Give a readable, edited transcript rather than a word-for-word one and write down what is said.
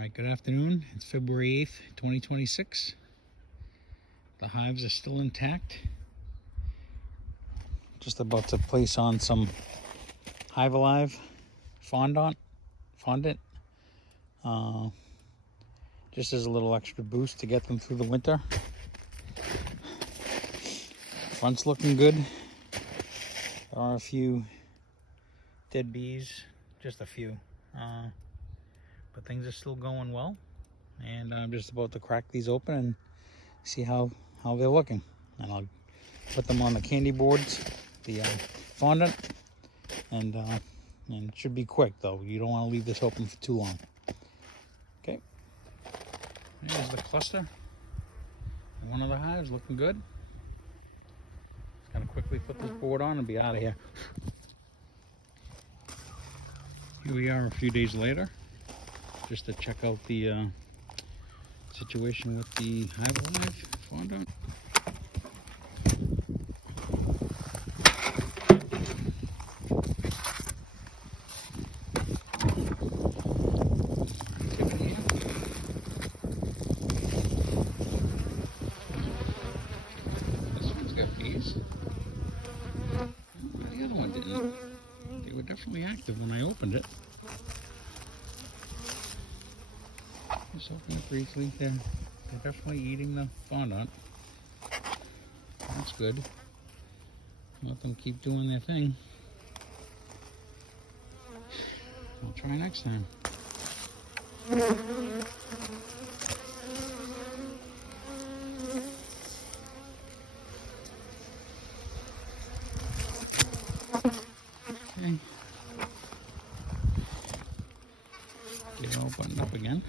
Alright, good afternoon. It's February 8th, 2026. The hives are still intact. Just about to place on some Hive Alive Fondant. Just as a little extra boost to get them through the winter. Front's looking good. There are a few dead bees, just a few. But things are still going well. And I'm just about to crack these open and see how they're looking. And I'll put them on the candy boards, the fondant. And it should be quick though. You don't want to leave this open for too long. Okay. There's the cluster. One of the hives looking good. Gonna quickly put this board on and be out of here. Here we are a few days later, just to check out the situation with the Hive Alive Fondant. This one's got bees. The other one didn't. They were definitely active when I opened it. Just open it briefly. They're definitely eating the fondant. That's good. Let them keep doing their thing. I'll try next time. Okay. Get it all buttoned up again.